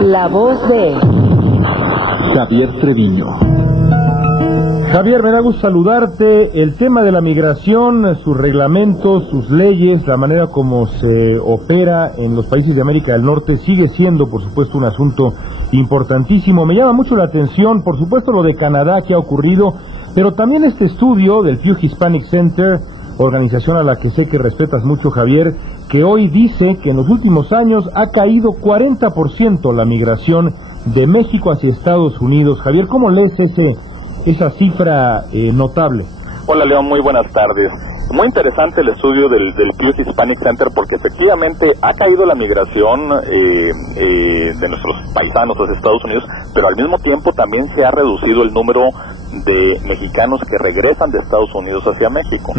La voz de Javier Treviño. Javier, me da gusto saludarte. El tema de la migración, sus reglamentos, sus leyes, la manera como se opera en los países de América del Norte sigue siendo, por supuesto, un asunto importantísimo. Me llama mucho la atención, por supuesto, lo de Canadá que ha ocurrido, pero también este estudio del Pew Hispanic Center, organización a la que sé que respetas mucho, Javier, que hoy dice que en los últimos años ha caído 40% la migración de México hacia Estados Unidos. Javier, ¿cómo lees esa cifra notable? Hola, León, muy buenas tardes. Muy interesante el estudio del Pew Hispanic Center, porque efectivamente ha caído la migración de nuestros paisanos hacia Estados Unidos, pero al mismo tiempo también se ha reducido el número de mexicanos que regresan de Estados Unidos hacia México.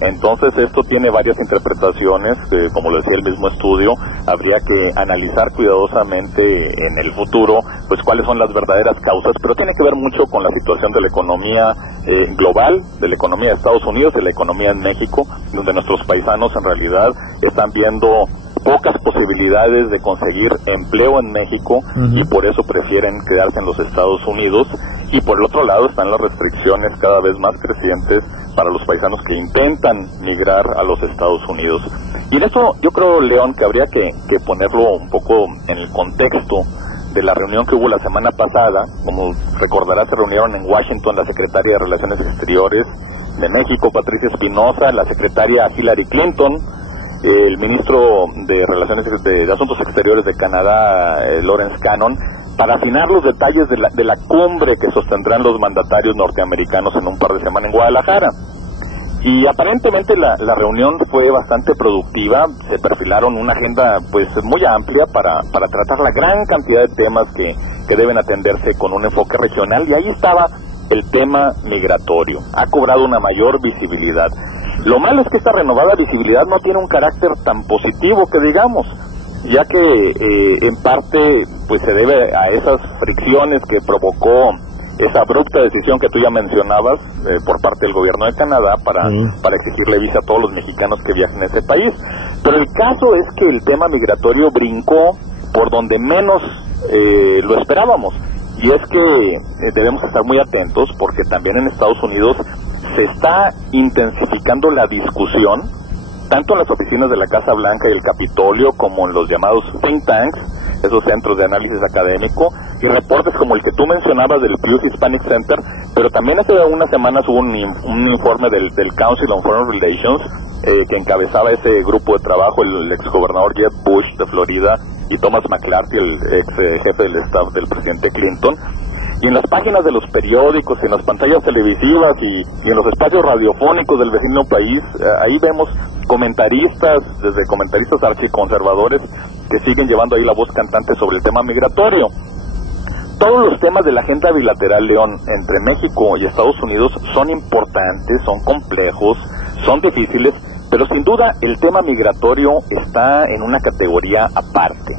Entonces esto tiene varias interpretaciones, como lo decía el mismo estudio. Habría que analizar cuidadosamente en el futuro pues cuáles son las verdaderas causas, pero tiene que ver mucho con la situación de la economía global, de la economía de Estados Unidos, de la economía en México, donde nuestros paisanos en realidad están viendo pocas posibilidades de conseguir empleo en México y por eso prefieren quedarse en los Estados Unidos. Y por el otro lado están las restricciones cada vez más crecientes para los paisanos que intentan migrar a los Estados Unidos. Y en eso yo creo, León, que habría que ponerlo un poco en el contexto de la reunión que hubo la semana pasada. Como recordarás, se reunieron en Washington la secretaria de Relaciones Exteriores de México, Patricia Espinosa, la secretaria Hillary Clinton, el ministro de Asuntos Exteriores de Canadá, Lawrence Cannon, para afinar los detalles de la cumbre que sostendrán los mandatarios norteamericanos en un par de semanas en Guadalajara. Y aparentemente la reunión fue bastante productiva. Se perfilaron una agenda pues muy amplia para tratar la gran cantidad de temas que deben atenderse con un enfoque regional, y ahí estaba el tema migratorio. Ha cobrado una mayor visibilidad. Lo malo es que esta renovada visibilidad no tiene un carácter tan positivo que digamos, ya que en parte pues se debe a esas fricciones que provocó esa abrupta decisión que tú ya mencionabas por parte del gobierno de Canadá para exigirle visa a todos los mexicanos que viajen a ese país. Pero el caso es que el tema migratorio brincó por donde menos lo esperábamos, y es que debemos estar muy atentos, porque también en Estados Unidos se está intensificando la discusión, tanto en las oficinas de la Casa Blanca y el Capitolio, como en los llamados think tanks, esos centros de análisis académico, y reportes como el que tú mencionabas del Pew Hispanic Center, pero también hace unas semanas hubo un informe del Council on Foreign Relations que encabezaba ese grupo de trabajo el exgobernador Jeb Bush de Florida y Thomas McClarty, el ex jefe del staff del presidente Clinton. Y en las páginas de los periódicos, y en las pantallas televisivas y en los espacios radiofónicos del vecino país, ahí vemos comentaristas, desde comentaristas archiconservadores, que siguen llevando ahí la voz cantante sobre el tema migratorio. Todos los temas de la agenda bilateral, León, entre México y Estados Unidos son importantes, son complejos, son difíciles, pero sin duda el tema migratorio está en una categoría aparte.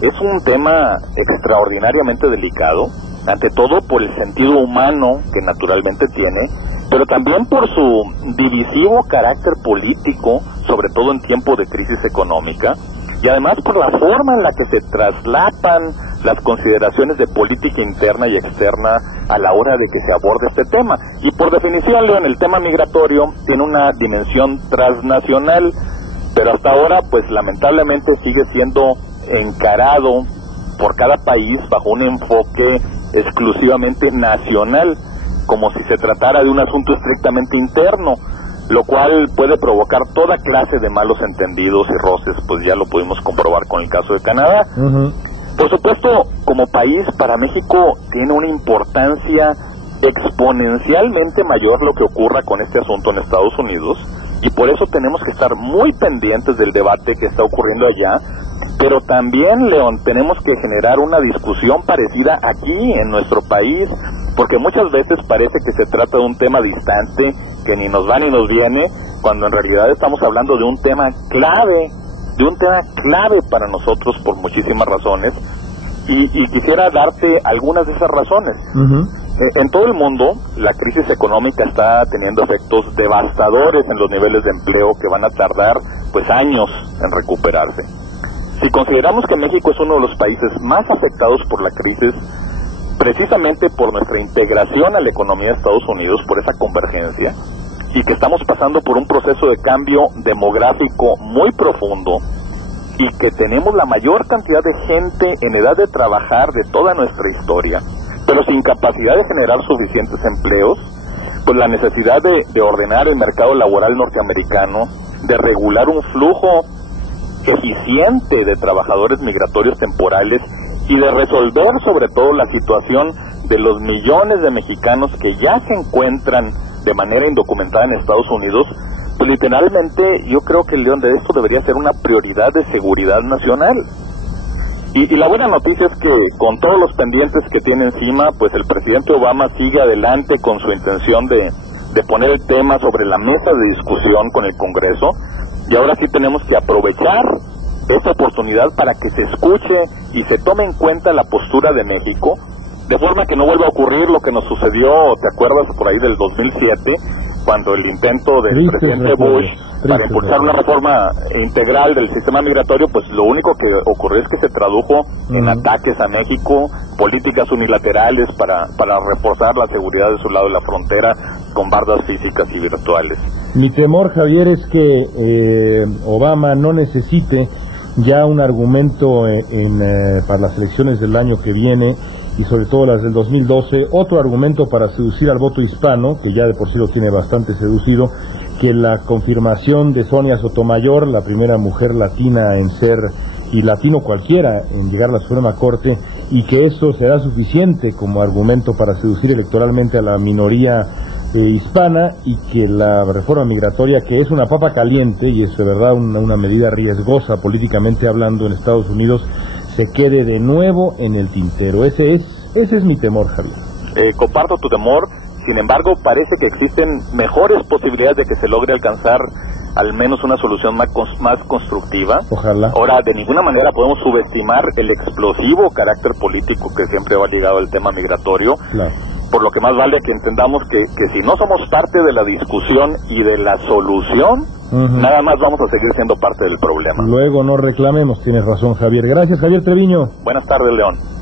Es un tema extraordinariamente delicado, ante todo por el sentido humano que naturalmente tiene, pero también por su divisivo carácter político, sobre todo en tiempo de crisis económica, y además por la forma en la que se traslapan las consideraciones de política interna y externa a la hora de que se aborde este tema. Y por definición, León, el tema migratorio tiene una dimensión transnacional, pero hasta ahora, pues lamentablemente sigue siendo encarado por cada país bajo un enfoque exclusivamente nacional, como si se tratara de un asunto estrictamente interno, lo cual puede provocar toda clase de malos entendidos y roces, pues ya lo pudimos comprobar con el caso de Canadá. Por supuesto, como país, para México tiene una importancia exponencialmente mayor lo que ocurra con este asunto en Estados Unidos, y por eso tenemos que estar muy pendientes del debate que está ocurriendo allá, pero también, León, tenemos que generar una discusión parecida aquí en nuestro país, porque muchas veces parece que se trata de un tema distante, que ni nos va ni nos viene, cuando en realidad estamos hablando de un tema clave para nosotros por muchísimas razones, y quisiera darte algunas de esas razones. En todo el mundo, la crisis económica está teniendo efectos devastadores en los niveles de empleo que van a tardar pues años en recuperarse. Si consideramos que México es uno de los países más afectados por la crisis, precisamente por nuestra integración a la economía de Estados Unidos, por esa convergencia, y que estamos pasando por un proceso de cambio demográfico muy profundo, y que tenemos la mayor cantidad de gente en edad de trabajar de toda nuestra historia, pero sin capacidad de generar suficientes empleos, pues la necesidad de ordenar el mercado laboral norteamericano, de regular un flujo eficiente de trabajadores migratorios temporales y de resolver sobre todo la situación de los millones de mexicanos que ya se encuentran de manera indocumentada en Estados Unidos, pues literalmente yo creo que, León, de esto debería ser una prioridad de seguridad nacional. Y la buena noticia es que con todos los pendientes que tiene encima, pues el presidente Obama sigue adelante con su intención de poner el tema sobre la mesa de discusión con el Congreso, y ahora sí tenemos que aprovechar esta oportunidad para que se escuche y se tome en cuenta la postura de México, de forma que no vuelva a ocurrir lo que nos sucedió, ¿te acuerdas? Por ahí del 2007, cuando el intento del presidente Bush para impulsar una reforma integral del sistema migratorio, pues lo único que ocurrió es que se tradujo en ataques a México, políticas unilaterales para reforzar la seguridad de su lado de la frontera con bardas físicas y virtuales. Mi temor, Javier, es que Obama no necesite ya un argumento para las elecciones del año que viene, y sobre todo las del 2012, otro argumento para seducir al voto hispano, que ya de por sí lo tiene bastante seducido, que la confirmación de Sonia Sotomayor, la primera mujer latina en ser, y latino cualquiera, en llegar a la Suprema Corte, y que eso será suficiente como argumento para seducir electoralmente a la minoría hispana, y que la reforma migratoria, que es una papa caliente, y es de verdad una medida riesgosa políticamente hablando en Estados Unidos, se quede de nuevo en el tintero. Ese es mi temor, Javier. Comparto tu temor, sin embargo parece que existen mejores posibilidades de que se logre alcanzar al menos una solución más constructiva. Ojalá. Ahora, de ninguna manera podemos subestimar el explosivo carácter político que siempre va ligado al tema migratorio. Claro. Por lo que más vale que entendamos que si no somos parte de la discusión y de la solución, nada más vamos a seguir siendo parte del problema. Luego no reclamemos, tienes razón, Javier. Gracias, Javier Treviño. Buenas tardes, León.